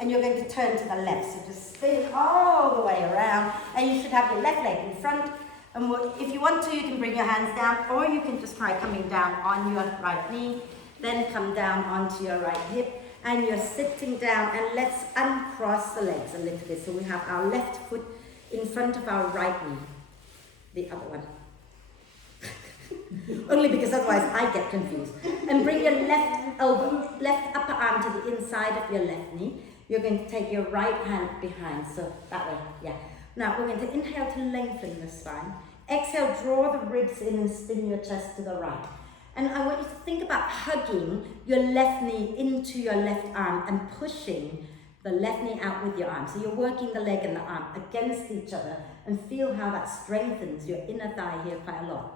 And you're going to turn to the left. So just spin all the way around. And you should have your left leg in front. And if you want to, you can bring your hands down, or you can just try coming down on your right knee, then come down onto your right hip, and you're sitting down, and let's uncross the legs a little bit. So we have our left foot in front of our right knee, the other one. Only because otherwise I get confused. And bring your left elbow, left upper arm to the inside of your left knee. You're going to take your right hand behind, so that way, yeah. Now we're going to inhale to lengthen the spine. Exhale, draw the ribs in and spin your chest to the right. And I want you to think about hugging your left knee into your left arm and pushing the left knee out with your arm. So you're working the leg and the arm against each other, and feel how that strengthens your inner thigh here quite a lot.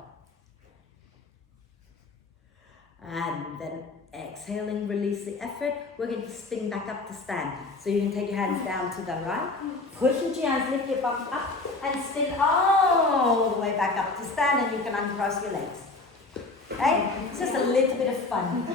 And then exhaling, release the effort. We're going to spin back up to stand. So you can take your hands down to the right, push into your hands, lift your bum up, and spin all the way back up to stand, and you can uncross your legs. Okay? It's just a little bit of fun.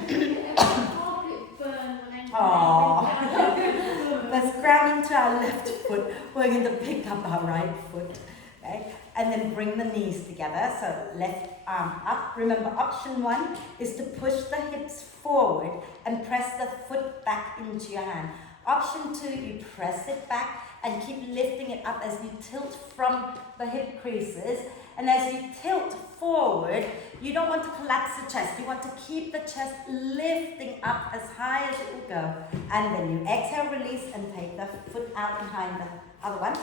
Aww. Let's ground into our left foot. We're going to pick up our right foot. Okay? And then bring the knees together, so left arm up. Remember, option 1 is to push the hips forward and press the foot back into your hand. Option 2, you press it back and keep lifting it up as you tilt from the hip creases. And as you tilt forward, you don't want to collapse the chest. You want to keep the chest lifting up as high as it will go. And then you exhale, release, and take the foot out behind the other one.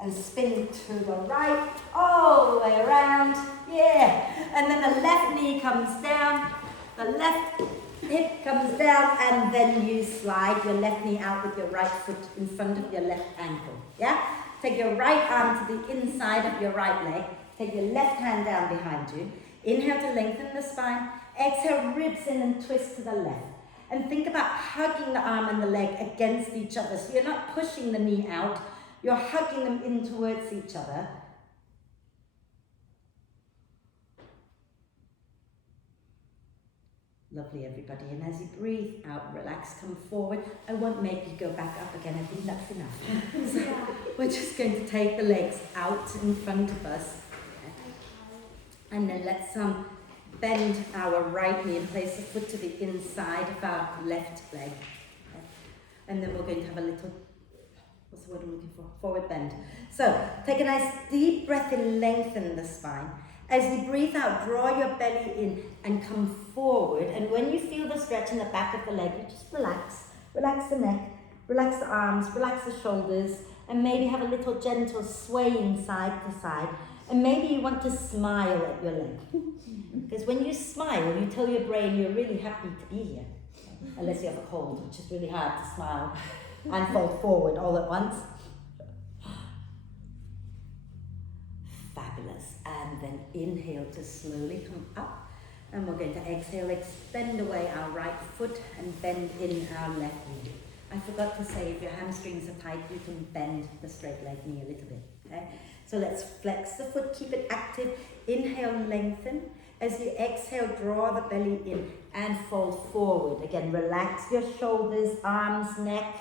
And spin to the right, all the way around, yeah. And then the left knee comes down, the left hip comes down, and then you slide your left knee out with your right foot in front of your left ankle, yeah? Take your right arm to the inside of your right leg, take your left hand down behind you, inhale to lengthen the spine, exhale, ribs in and twist to the left. And think about hugging the arm and the leg against each other, so you're not pushing the knee out, you're hugging them in towards each other. Lovely, everybody. And as you breathe out, relax, come forward. I won't make you go back up again. I think that's enough. So we're just going to take the legs out in front of us. And then let's bend our right knee and place the foot to the inside of our left leg. And then we're going to have a little, what's the word I'm looking for? Forward bend. So take a nice deep breath in, lengthen the spine. As you breathe out, draw your belly in and come forward. And when you feel the stretch in the back of the leg, you just relax. Relax the neck, relax the arms, relax the shoulders, and maybe have a little gentle swaying side to side. And maybe you want to smile at your leg. Because when you smile, you tell your brain you're really happy to be here. Unless you have a cold, which is really hard to smile and fold forward all at once. Fabulous. And then inhale to slowly come up. And we're going to exhale, extend away our right foot and bend in our left knee. I forgot to say, if your hamstrings are tight, you can bend the straight leg knee a little bit. Okay? So let's flex the foot, keep it active. Inhale, lengthen. As you exhale, draw the belly in and fold forward. Again, relax your shoulders, arms, neck.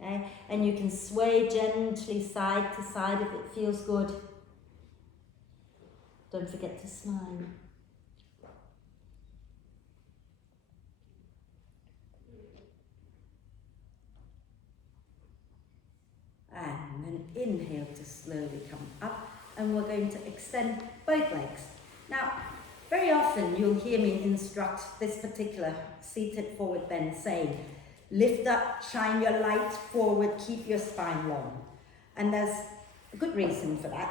Okay? And you can sway gently side to side if it feels good. Don't forget to smile. And then inhale to slowly come up. And we're going to extend both legs. Now, very often you'll hear me instruct this particular seated forward bend saying, lift up, shine your light forward, keep your spine long. And there's a good reason for that.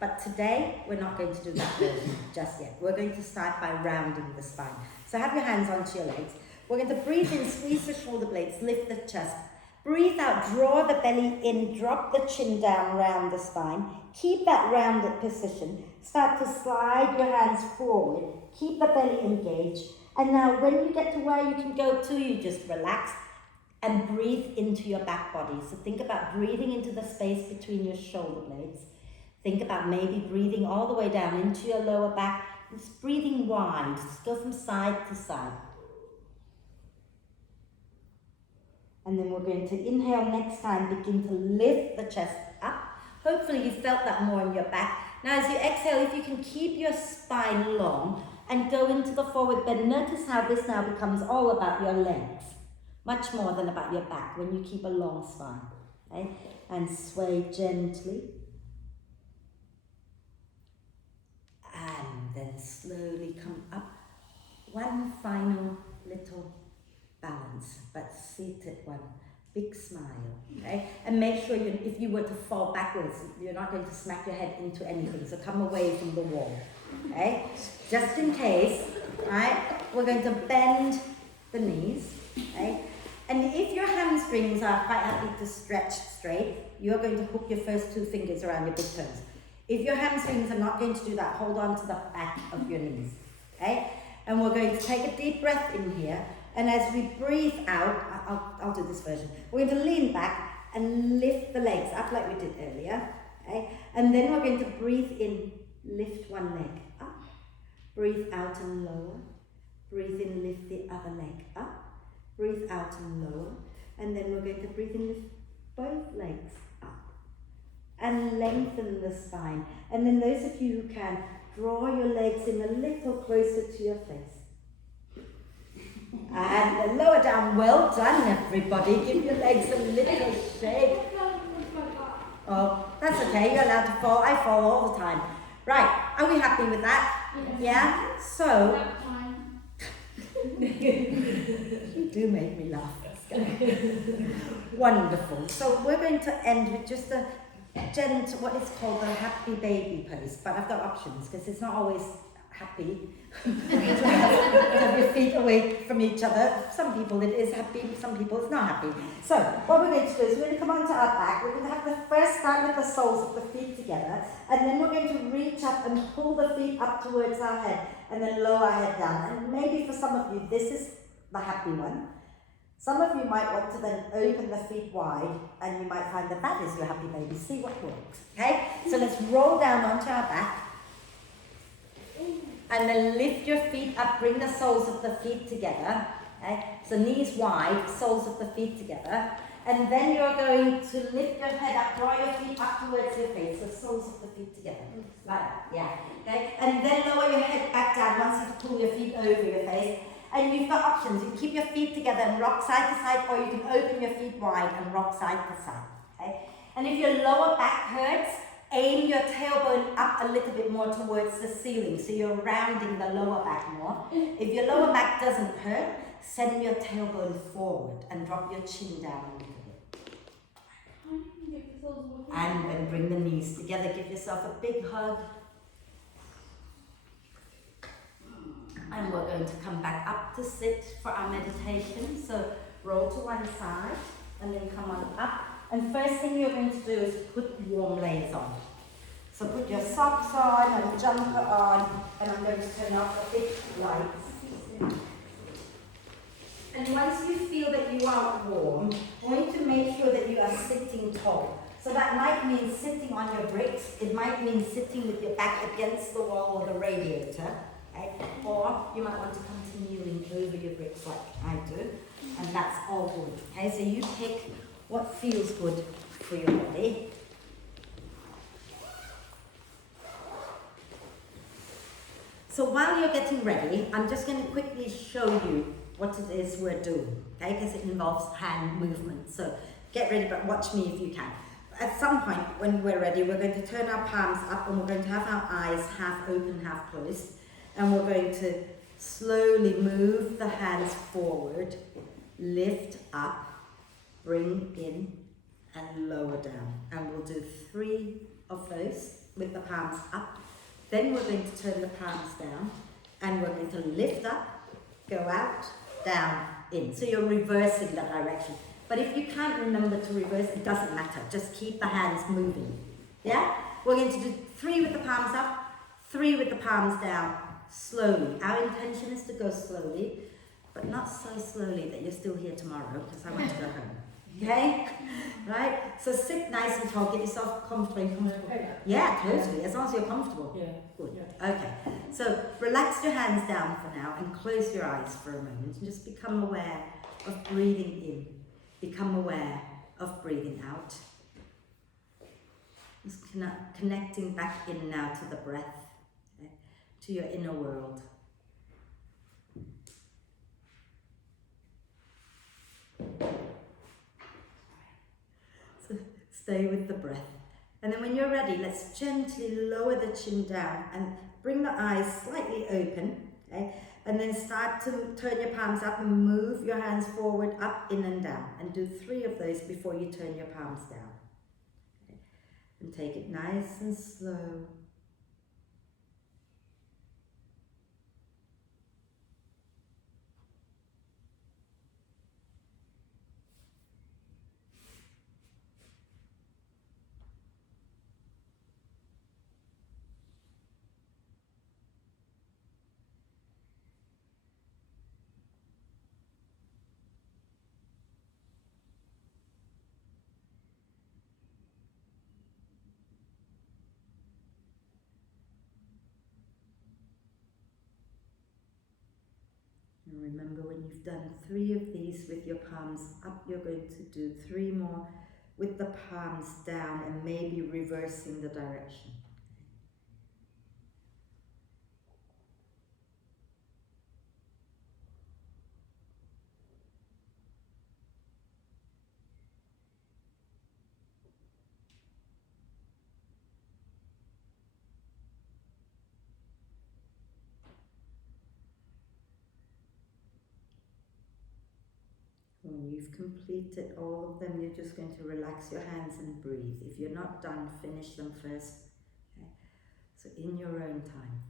But today, we're not going to do that version just yet. We're going to start by rounding the spine. So have your hands onto your legs. We're going to breathe in, squeeze the shoulder blades, lift the chest. Breathe out, draw the belly in, drop the chin down round the spine. Keep that rounded position. Start to slide your hands forward. Keep the belly engaged. And now when you get to where you can go to, you just relax and breathe into your back body. So think about breathing into the space between your shoulder blades. Think about maybe breathing all the way down into your lower back. Just breathing wide. Just go from side to side. And then we're going to inhale next time, begin to lift the chest up. Hopefully you felt that more in your back. Now as you exhale, if you can keep your spine long and go into the forward bend, notice how this now becomes all about your legs, much more than about your back when you keep a long spine. Okay? And sway gently. And then slowly come up. One final little balance, but seated one. Big smile, okay? And make sure if you were to fall backwards, you're not going to smack your head into anything, so come away from the wall, okay? Just in case, right? We're going to bend the knees, okay? And if your hamstrings are quite happy to stretch straight, you're going to hook your first two fingers around your big toes. If your hamstrings are not going to do that, hold on to the back of your knees, okay? And we're going to take a deep breath in here. And as we breathe out, I'll do this version. We're going to lean back and lift the legs up like we did earlier. Okay? And then we're going to breathe in, lift one leg up. Breathe out and lower. Breathe in, lift the other leg up. Breathe out and lower. And then we're going to breathe in, lift both legs up. And lengthen the spine. And then those of you who can, draw your legs in a little closer to your face. And lower down, well done everybody. Give your legs a little shake. Oh, that's okay, you're allowed to fall. I fall all the time. Right, are we happy with that? Yeah? So, you do make me laugh. Wonderful. So we're going to end with just a gentle, what is called a happy baby pose. But I've got options because it's not always happy to have your feet away from each other. Some people it is happy, some people it's not happy. So what we're going to do is we're going to come onto our back. We're going to have the first stand with the soles of the feet together, and then we're going to reach up and pull the feet up towards our head, and then lower our head down. And maybe for some of you this is the happy one. Some of you might want to then open the feet wide, and you might find that that is your happy baby. See what works. Okay? So let's roll down onto our back. And then lift your feet up, bring the soles of the feet together. Okay? So knees wide, soles of the feet together. And then you're going to lift your head up, draw your feet up towards your face, so soles of the feet together. Like that, yeah. Okay? And then lower your head back down once you've pulled your feet over your face. And you've got options. You can keep your feet together and rock side to side, or you can open your feet wide and rock side to side. Okay? And if your lower back hurts, aim your tailbone up a little bit more towards the ceiling, so you're rounding the lower back more. If your lower back doesn't hurt, send your tailbone forward and drop your chin down a little bit. And then bring the knees together, give yourself a big hug. And we're going to come back up to sit for our meditation. So roll to one side and then come on up. And first thing you're going to do is put warm layers on. So put your socks on and jumper on, and I'm going to turn off the big lights. And once you feel that you are warm, I want you to make sure that you are sitting tall. So that might mean sitting on your bricks, it might mean sitting with your back against the wall or the radiator, okay? Or you might want to come to kneeling over your bricks like I do, and that's all good. Okay, so you pick what feels good for your body. So while you're getting ready, I'm just going to quickly show you what it is we're doing, okay? Because it involves hand movement. So get ready, but watch me if you can. At some point when we're ready, we're going to turn our palms up and we're going to have our eyes half open, half closed. And we're going to slowly move the hands forward, lift up, bring in, and lower down. And we'll do 3 of those with the palms up. Then we're going to turn the palms down and we're going to lift up, go out, down, in. So you're reversing the direction. But if you can't remember to reverse, it doesn't matter. Just keep the hands moving. Yeah? We're going to do 3 with the palms up, 3 with the palms down, slowly. Our intention is to go slowly, but not so slowly that you're still here tomorrow, because I want to go home. Okay? Right? So sit nice and tall, get yourself comfortable. Yeah, totally, as long as you're comfortable. Yeah. Good. Okay. So relax your hands down for now and close your eyes for a moment and just become aware of breathing in. Become aware of breathing out. Just connecting back in now to the breath, okay, to your inner world. So stay with the breath. And then when you're ready, let's gently lower the chin down and bring the eyes slightly open, okay? And then start to turn your palms up and move your hands forward, up, in and down. And do 3 of those before you turn your palms down. Okay. And take it nice and slow. And remember, when you've done 3 of these with your palms up, you're going to do 3 more with the palms down and maybe reversing the direction. When you've completed all of them, you're just going to relax your hands and breathe. If you're not done, finish them first. Okay? So in your own time.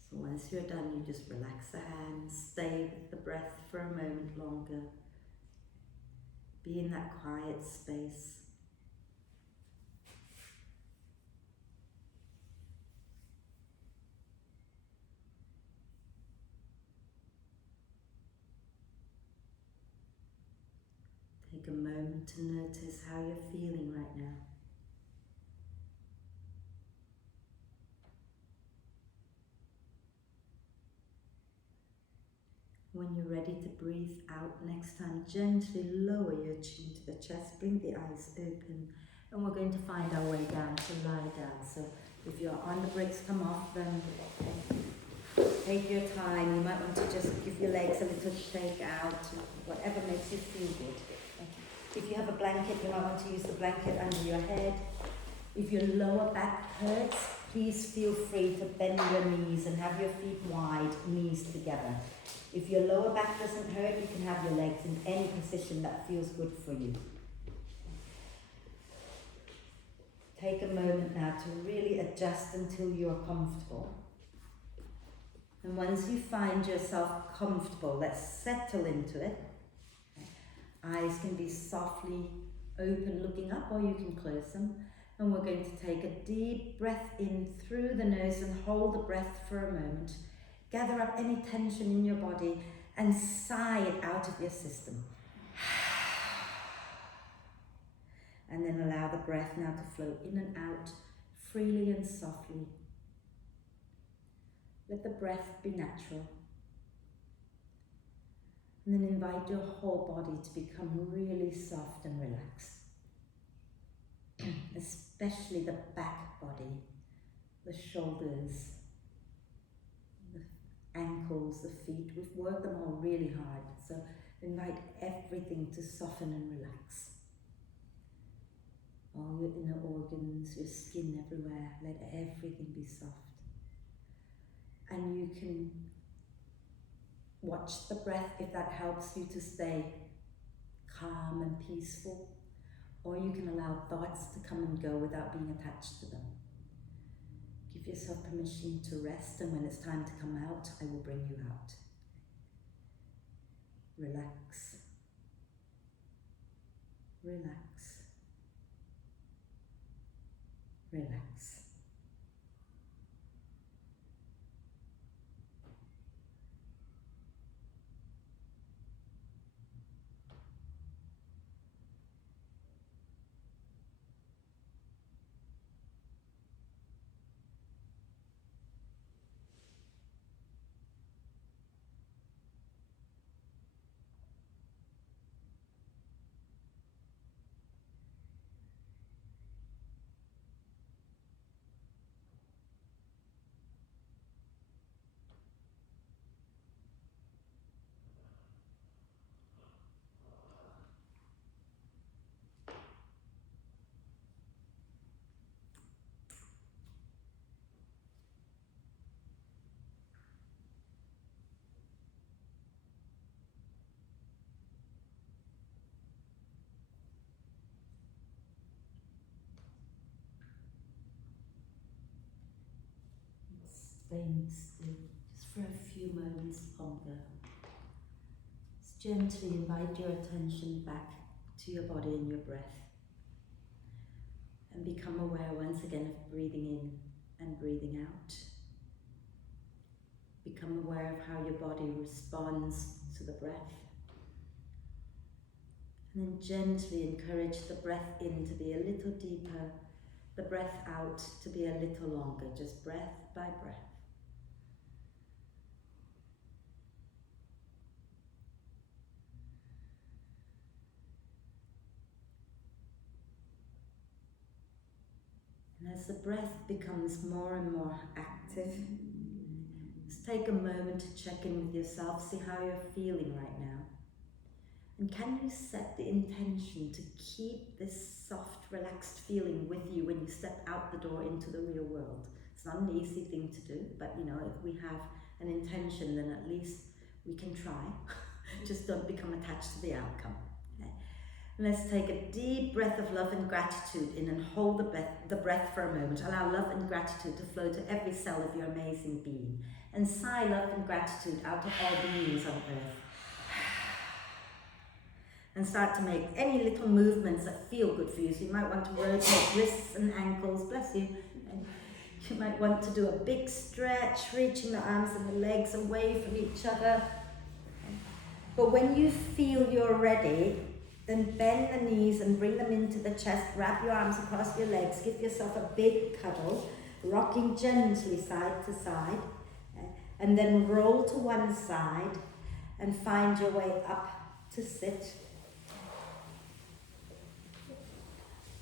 So once you're done, you just relax the hands, stay with the breath for a moment longer. Be in that quiet space. Take Take a moment to notice how you're feeling right now. When you're ready to breathe out next time, gently lower your chin to the chest, bring the eyes open, and we're going to find our way down to lie down. So if you're on the bricks, come off them. Take your time. You might want to just give your legs a little shake out, whatever makes you feel good. If you have a blanket, you might want to use the blanket under your head. If your lower back hurts, please feel free to bend your knees and have your feet wide, knees together. If your lower back doesn't hurt, you can have your legs in any position that feels good for you. Take a moment now to really adjust until you're comfortable. And once you find yourself comfortable, let's settle into it. Eyes can be softly open, looking up, or you can close them. And we're going to take a deep breath in through the nose and hold the breath for a moment. Gather up any tension in your body and sigh it out of your system. And then allow the breath now to flow in and out freely and softly. Let the breath be natural. And then invite your whole body to become really soft and relaxed. Especially the back body, the shoulders, the ankles, the feet. We've worked them all really hard. So invite everything to soften and relax. All your inner organs, your skin everywhere, let everything be soft. And you can watch the breath if that helps you to stay calm and peaceful, or you can allow thoughts to come and go without being attached to them. Give yourself permission to rest, and when it's time to come out, I will bring you out. Relax. Relax. Relax. Staying still, just for a few moments longer. Just gently invite your attention back to your body and your breath. And become aware once again of breathing in and breathing out. Become aware of how your body responds to the breath. And then gently encourage the breath in to be a little deeper, the breath out to be a little longer, just breath by breath. And as the breath becomes more and more active, just take a moment to check in with yourself, see how you're feeling right now. And can you set the intention to keep this soft, relaxed feeling with you when you step out the door into the real world? It's not an easy thing to do, but you know, if we have an intention, then at least we can try. Just don't become attached to the outcome. Okay? Let's take a deep breath of love and gratitude in and hold the breath for a moment. Allow love and gratitude to flow to every cell of your amazing being. And sigh love and gratitude out of all beings on earth. And start to make any little movements that feel good for you. So you might want to rotate wrists and ankles, bless you. And you might want to do a big stretch, reaching the arms and the legs away from each other. But when you feel you're ready, Then bend the knees and bring them into the chest. Wrap your arms across your legs. Give yourself a big cuddle, rocking gently side to side. And then roll to one side and find your way up to sit.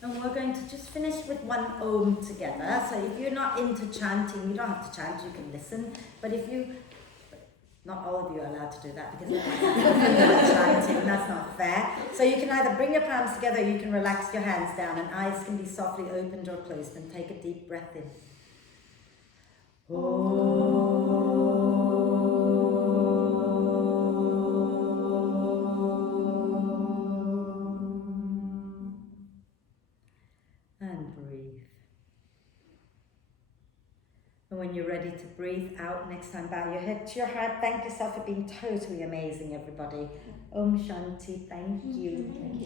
And we're going to just finish with one Om together. So if you're not into chanting, you don't have to chant, you can listen. But if you, not all of you are allowed to do that because I'm chanting, that's not fair. So you can either bring your palms together, or you can relax your hands down, and eyes can be softly opened or closed, and take a deep breath in. And breathe. And when you're ready to breathe out, next time bow your head to your heart. Thank yourself for being totally amazing, everybody. Om Shanti, thank you. Thank you.